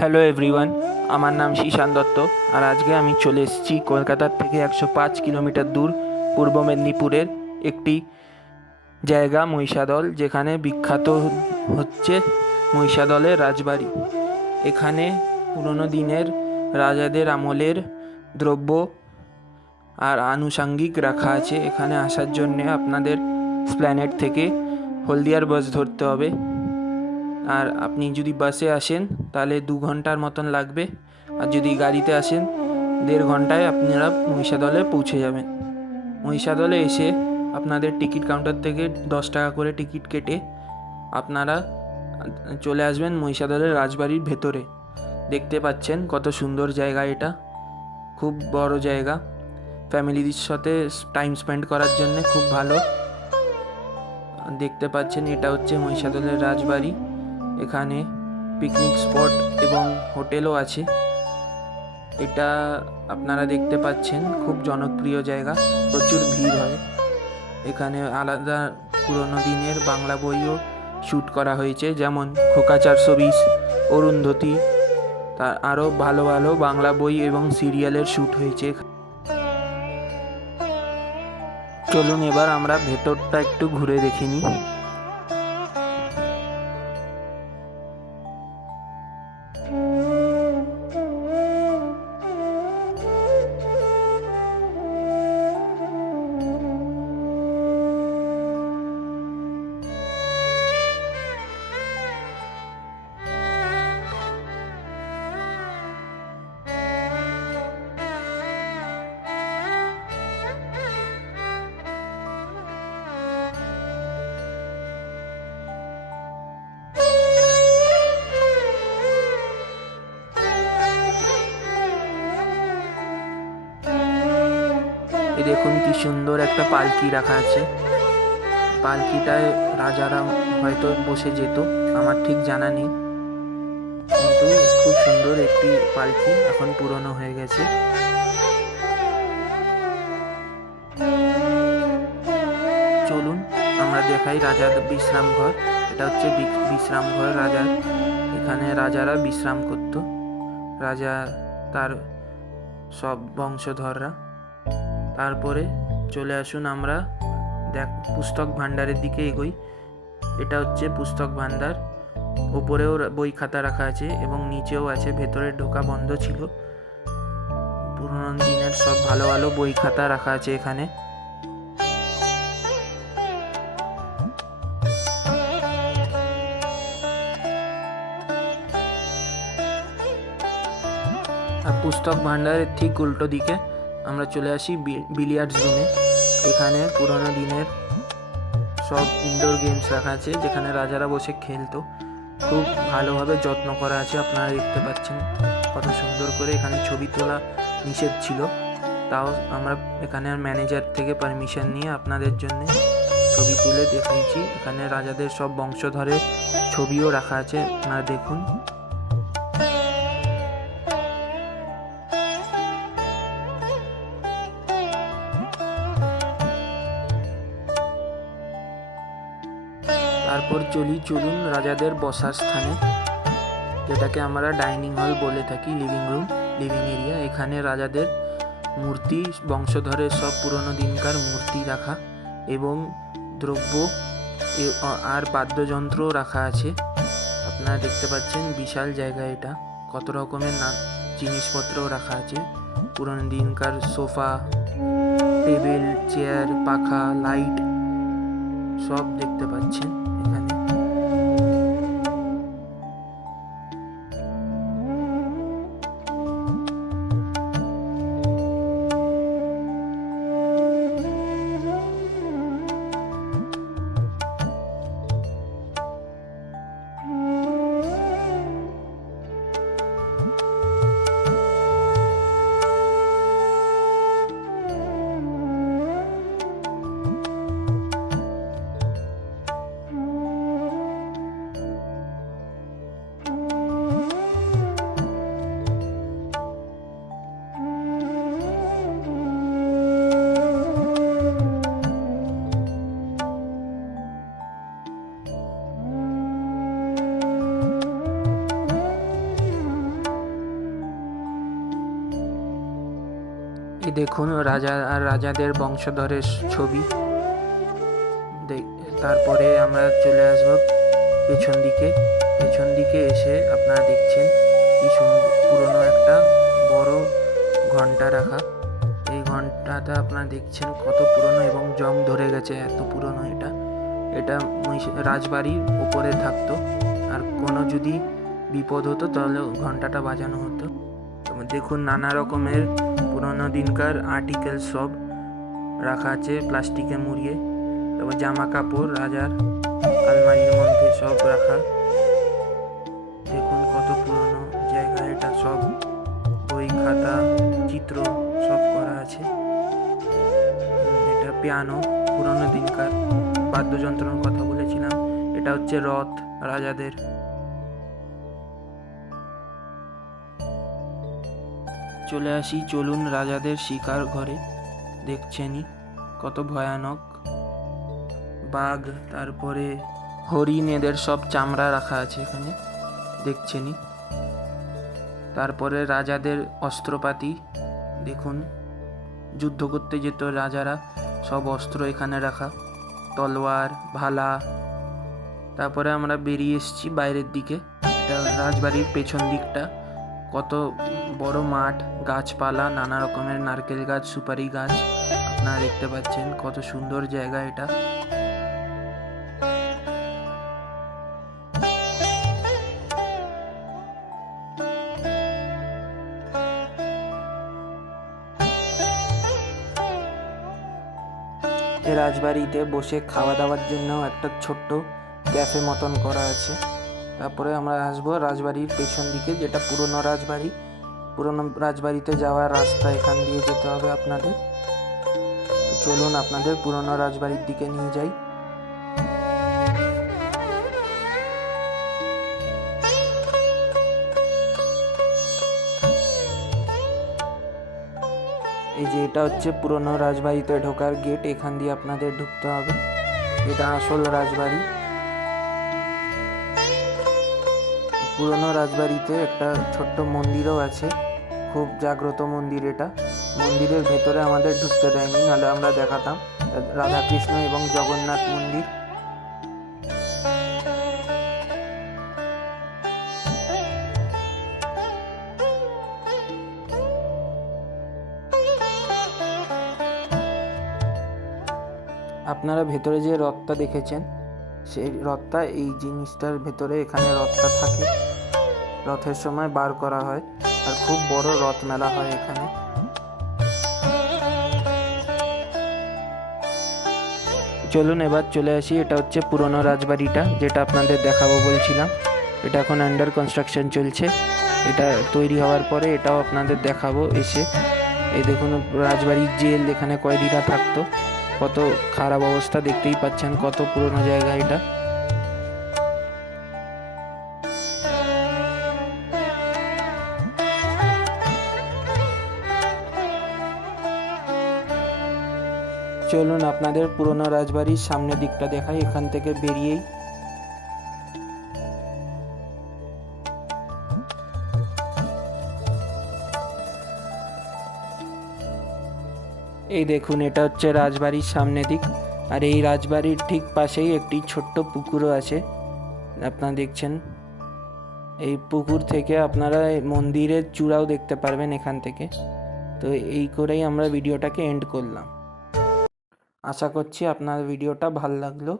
Hello everyone, আমার নাম শীশান দত্ত। আর আজকে আমি চলে এসেছি কলকাতার থেকে 105 কিলোমিটার দূর পূর্ব মেদিনীপুরের একটি জায়গা মহিষাদল, যেখানে বিখ্যাত হচ্ছে মহিষাদলের রাজবাড়ি। এখানে পুরনো দিনের রাজাদের আমলের দ্রব্য আর আনুষাঙ্গিক রাখা আছে। এখানে আসার জন্যে আপনাদের স্প্ল্যানেড থেকে হলদিয়ার বাস ধরতে হবে। আর আপনি যদি বাসে আসেন তাহলে 2 ঘন্টার মতন লাগবে, আর যদি গাড়িতে আসেন 1.5 ঘন্টায় আপনারা মহিষাদলে পৌঁছে যাবেন। মহিষাদলে এসে আপনাদের টিকিট কাউন্টার থেকে 10 টাকা করে টিকিট কেটে আপনারা চলে আসবেন মহিষাদলের রাজবাড়ির ভেতরে। দেখতে পাচ্ছেন কত সুন্দর জায়গা, এটা খুব বড় জায়গা, ফ্যামিলির সাথে টাইম স্পেন্ড করার জন্য খুব ভালো। দেখতে পাচ্ছেন এটা হচ্ছে মহিষাদলের রাজবাড়ি। এখানে পিকনিক স্পট এবং হোটেলও আছে। এটা আপনারা দেখতে পাচ্ছেন খুব জনপ্রিয় জায়গা, প্রচুর ভিড় হয় এখানে। আলাদা পুরনো দিনের বাংলা বইও শ্যুট করা হয়েছে, যেমন খোকা 420, অরুন্ধতী, তার আরও ভালো ভালো বাংলা বই এবং সিরিয়ালের শ্যুট হয়েছে। চলুন এবার আমরা ভেতরটা একটু ঘুরে দেখে নিই। এই দেখুন কি সুন্দর একটা পালকি রাখা আছে। পালকিটায় রাজারা হয়তো বসে যেত, আমার ঠিক জানা নেই, কিন্তু খুব সুন্দর একটি পালকি, এখন পুরনো হয়ে গেছে। চলুন আমরা দেখাই রাজার বিশ্রাম ঘর। এটা হচ্ছে বিশ্রাম ঘর রাজার। এখানে রাজারা বিশ্রাম করত, রাজা তার সব বংশধররা। তারপরে চলে আসুন আমরা পুস্তক ভাণ্ডারের দিকে এগোই। এটা হচ্ছে পুস্তক ভাণ্ডার। ওপরেও বই খাতা রাখা আছে এবং নিচেও আছে, ভেতরে ঢোকা বন্ধ ছিল। পুরনো দিনের সব ভালো ভালো বই খাতা রাখা আছে এখানে। আর পুস্তক ভাণ্ডারের ঠিক উল্টো দিকে আমরা চলে আসি বিলিয়ার্ডস রুমে। এখানে পুরনো দিনের সব ইনডোর গেমস রাখা আছে, যেখানে রাজারা বসে খেলতো। খুব ভালোভাবে যত্ন করা আছে, আপনারা দেখতে পাচ্ছেন কত সুন্দর করে। এখানে ছবি তোলা নিষেধ ছিল, তাও আমরা এখানে ম্যানেজার থেকে পারমিশন নিয়ে আপনাদের জন্য ছবি তুলে দেখাইছি। এখানে রাজাদের সব বংশধরের ছবিও রাখা আছে, আপনারা দেখুন। তারপর চলুন রাজাদের বসার স্থানে, যেটাকে আমরা ডাইনিং হল বলে থাকি, লিভিং এরিয়া। এখানে রাজাদের মূর্তি, বংশধরের সব পুরনো দিনকার মূর্তি রাখা এবং দ্রব্য আর বাদ্যযন্ত্র রাখা আছে। আপনারা দেখতে পাচ্ছেন বিশাল জায়গা এটা, কত রকমের জিনিসপত্রও রাখা আছে। পুরনো দিনকার সোফা, টেবিল, চেয়ার, পাখা, লাইট সব দেখতে পাচ্ছেন এখানে। এই দেখুন রাজা আর রাজাদের বংশধরের ছবি। তারপরে আমরা চলে আসবো পেছন দিকে। পেছন দিকে এসে আপনারা দেখছেন কি সুন্দর পুরনো একটা বড় ঘন্টা রাখা। এই ঘন্টাটা আপনারা দেখছেন কত পুরনো এবং জং ধরে গেছে, এত পুরনো এটা। এটা রাজবাড়ির উপরে থাকতো, আর কোনো যদি বিপদ হতো তাহলে ঘন্টাটা বাজানো হতো। দেখুন নানা রকমের পুরনো দিনকার আর্টিকেল সব রাখা আছে প্লাস্টিকে মুড়িয়ে। তারপর জামা কাপড় রাজার আলমারির মধ্যে সব রাখা। দেখুন কত পুরনো জায়গা এটা, সব বই খাতা চিত্র সব করা আছে। এটা পিয়ানো, পুরনো দিনকার বাদ্যযন্ত্রের কথা বলেছিলাম। এটা হচ্ছে রথ রাজাদের। চলে আসি, চলুন রাজাদের শিকার ঘরে। দেখছেনই কত ভয়ানক বাঘ, তারপরে হরিণ, এদের সব চামড়া রাখা আছে এখানে, দেখছেনই। তারপরে রাজাদের অস্ত্রপাতি দেখুন, যুদ্ধ করতে যেত রাজারা, সব অস্ত্র এখানে রাখা, তলোয়ার ভালা। তারপরে আমরা বেরিয়ে এসেছি বাইরের দিকে। এটা রাজবাড়ির পেছন দিকটা, কত বড় মাঠ, গাছপালা, নানা রকমের নারকেল গাছ, সুপারি গাছ আপনারা দেখতে পাচ্ছেন। কত সুন্দর জায়গা এটা। এই রাজবাড়িতে বসে খাওয়া দাওয়ার জন্য একটা ছোট্ট ক্যাফে মতন করা আছে। তারপরে আমরা আসবো রাজবাড়ির পেছন দিকে, যেটা পুরনো রাজবাড়ি। পুরনো রাজবাড়িতে যাওয়ার রাস্তা এখান দিয়ে যেতে হবে আপনাদের। চলুন আপনাদের পুরনো রাজবাড়ির দিকে নিয়ে যাই। এই যে এটা হচ্ছে পুরনো রাজবাড়িতে ঢোকার গেট, এখান দিয়ে আপনাদের ঢুকতে হবে। এটা আসল রাজবাড়ি। পুরনো রাজবাড়িতে একটা ছোট্ট মন্দিরও আছে, খুব জাগ্রত মন্দির এটা। মন্দিরের ভেতরে আমাদের ঢুকতে দেয়নি, নাহলে আমরা দেখাতাম। রাধাকৃষ্ণ এবং জগন্নাথ মন্দির। আপনারা ভেতরে যে রথটা দেখেছেন, সেই রথটা এই জিনিসটার ভেতরে, এখানে রথটা থাকে, রথের সময় বার করা হয়। আর খুব বড় রথ মেলা হয় এখানে। চলুন এবার চলে আসি, এটা হচ্ছে পুরনো রাজবাড়িটা, যেটা আপনাদের দেখাবো বলছিলাম। এটা এখন আন্ডার কনস্ট্রাকশন চলছে। এটা তৈরি হওয়ার পরে এটাও আপনাদের দেখাবো এসে। এই দেখুন রাজবাড়ির জেল, এখানে কয়েদিরা থাকতো। কত খারাপ অবস্থা, দেখতেই পাচ্ছেন কত পুরনো জায়গা এটা। চলুন আপনাদের পুরনো রাজবাড়ির সামনের দিকটা দেখাই, এখান থেকে বেরিয়েই। এই দেখুন এটা হচ্ছে রাজবাড়ির সামনের দিক, আর এই রাজবাড়ির ঠিক পাশেই একটি ছোট্ট পুকুরও আছে, আপনারা দেখছেন। এই পুকুর থেকে আপনারা মন্দিরের চূড়াও দেখতে পারবেন এখান থেকে। তো এই করেই আমরা ভিডিওটাকে এন্ড করলাম। আশা করছি আপনার ভিডিওটা ভালো লাগলো।